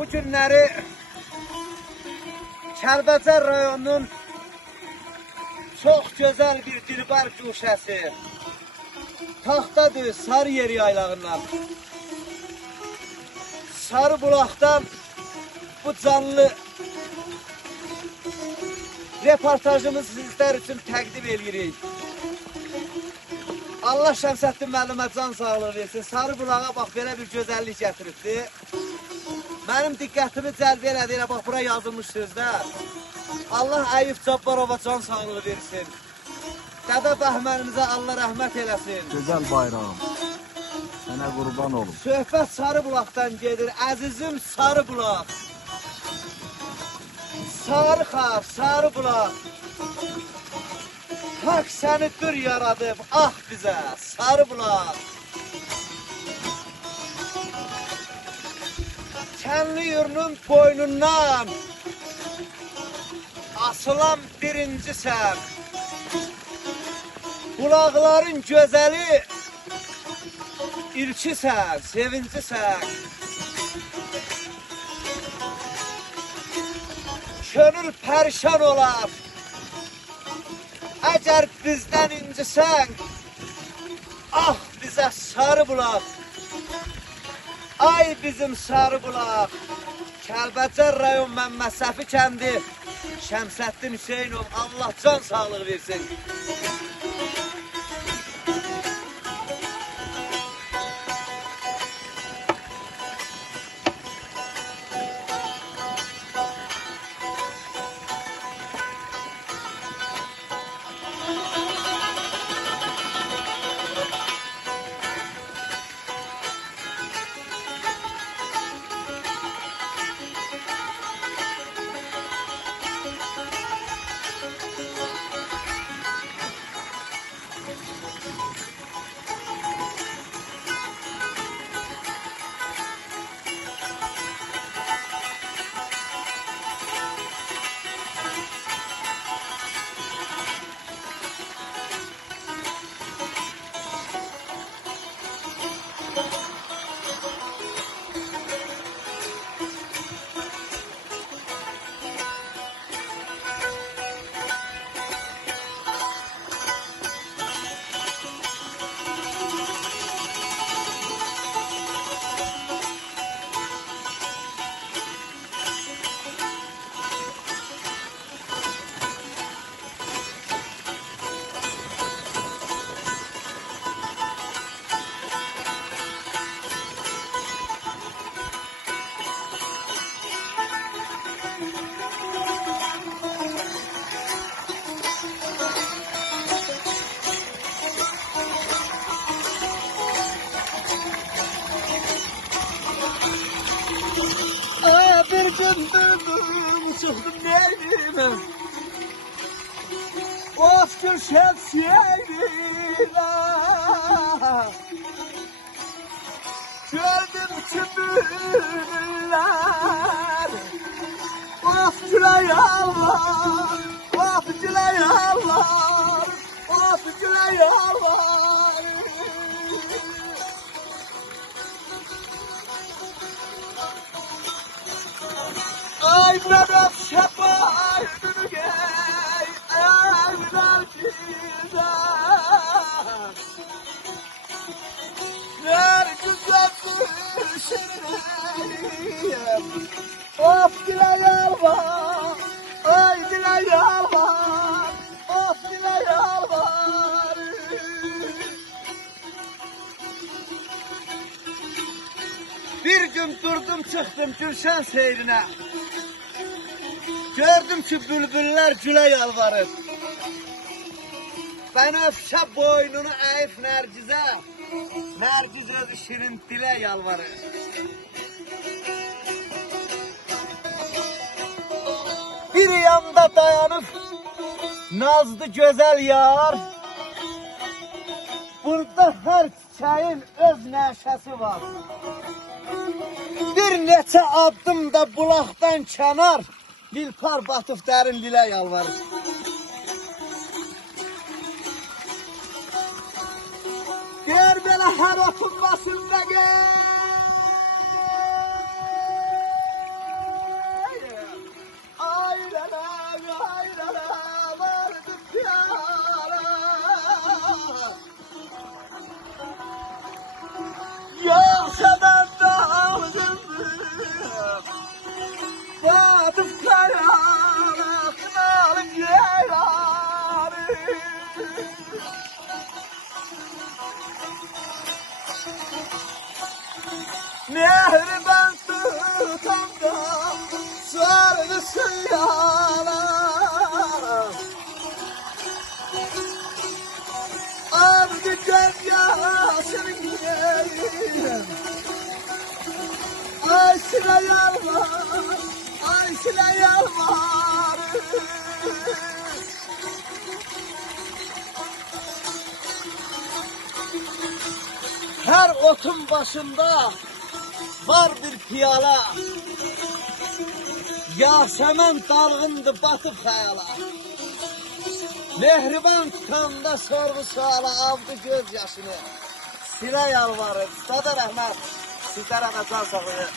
Bu günləri Kəlbəcər rayonunun çox gözəl bir dilbar guşəsi Taxtadüz Sarıyer yaylağından Sarıbulaqdan bu canlı reportajımızı sizler üçün təqdim edirik. Allah Şəmsəddin müəllimə can sağlığı versin. Sarıbulağa bax belə bir gözəllik gətiribdi. Mənim diqqətimi cəlb elədi, elə bax bura yazılmış sözlər. Allah Əyüp Cabbarova can sağlığı versin. Dədə Bəhmənimizə Allah rəhmət eləsin. Gözəl bayrağım. Sənə qurban olum. Söhbət Sarıbulaqdan gedir, əzizim Sarıbulaq. Sarı xar, Sarıbulaq. Hak səni dur yaradıb, ah bizə, Sarıbulaq. Kənli yurnun boynundan asılan birincisən. Bulaqların gözəli ilkisən, sevincisən. Könül pərişan olar. Əgər bizdən incisən, ah bizə Sarıbulaq. Ay bizim Sarıbulaq. Kəlbəcər rayon Məmmədəfi kəndi Şəmsəddin Hüseynov Allah can sağlığı versin. Bir gün durdum, çıktım neydim? Of köşet şehrine gördüm tümürler. Of Gülay Allah, of Gülay Allah, of Gülay Allah. Ay benim şefayetini gey, evler güzel. Ver güzel şirin. Of Gülay Allah, ay Gülay Allah, of Gülay Allah. Bir gün durdum çıktım Gülşen seyrine. Gördüm ki bülbüller güle yalvarır. Bənövşə boynunu əyib Nərgizə, Nərgiz özü şirin dilə yalvarır. Bir yanda dayanıb nazlı gözəl yar. Burada hər çiçəyin öz nəşəsi var. Bir neçə addım da bulaqdan kənar, Nilpar batıb dərin dilə yalvarır. Gel belə hər oturmasında gel. Mehriban tutamda sargısın yalan. Abdi göz yaşını yerim. Aysile yalvar, Aysile yalvar. Her otun başında var bir piyala. Yasemen dargındı batıp hayala. Mehriban tutanda sorgu suala aldı göz yaşını. Silə yalvarır. Sada rəhmət. Sizlərə də can sağlığı.